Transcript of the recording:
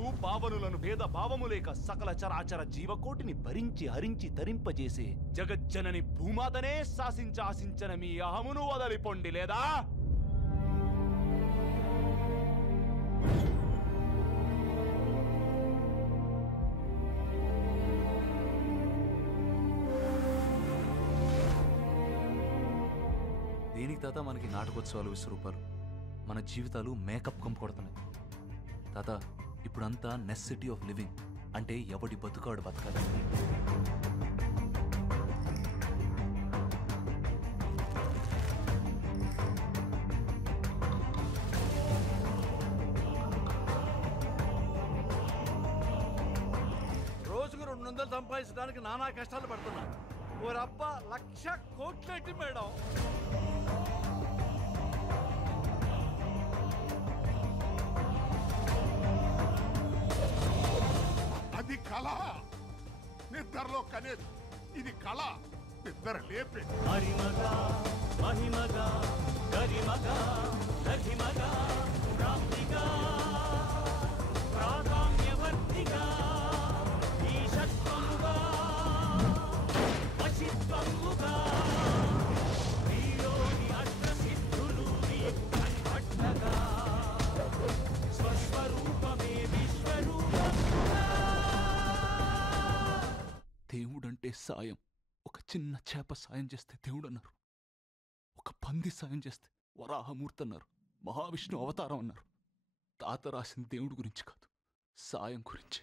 ఆవనులు పావనులను భేద భావము లేక సకల చరాచర జీవకోటిని భరించి హరించి తరింపజేసే జగజ్జనని భూమాతనే శాసించాసించన మీ అహమును వదలిపొండి లేదా? దేనికి తాత మనకి నాటకోత్సవాలు విశ్వరూపాలు? మన జీవితాలు మేకప్ కం కొడుతున్నాయి తాత. ఇప్పుడంతా నెసెసిటీ ఆఫ్ లివింగ్ అంటే ఎవడి బతుకాడు బతకాలి. రోజుకు 200 సంపాదించడానికి నానా కష్టాలు పడుతున్నా. ఓరబ్బా 1,00,000 కోట్లేంటి మేడం? అది కళ, నిద్రలో కనేది. ఇది కళ, నిద్ర లేపే. హరిమగా మహిమగా గరిమగా రహిమగా ప్రాప్తిగా ప్రాధాన్యవర్తిగా ఈశత్వముగా వశిత్వముగా వీరోని అష్టసిద్ధులు నీకు కన్పట్టగా స్వస్వరూపమే విశ్వరూపముగా. దేవుడంటే సాయం. ఒక చిన్న చేప సాయం చేస్తే దేవుడు అన్నారు. ఒక పంది సాయం చేస్తే వరాహమూర్తి అన్నారు. మహావిష్ణు అవతారం అన్నారు. తాత రాసిన దేవుడి గురించి కాదు, సాయం గురించి.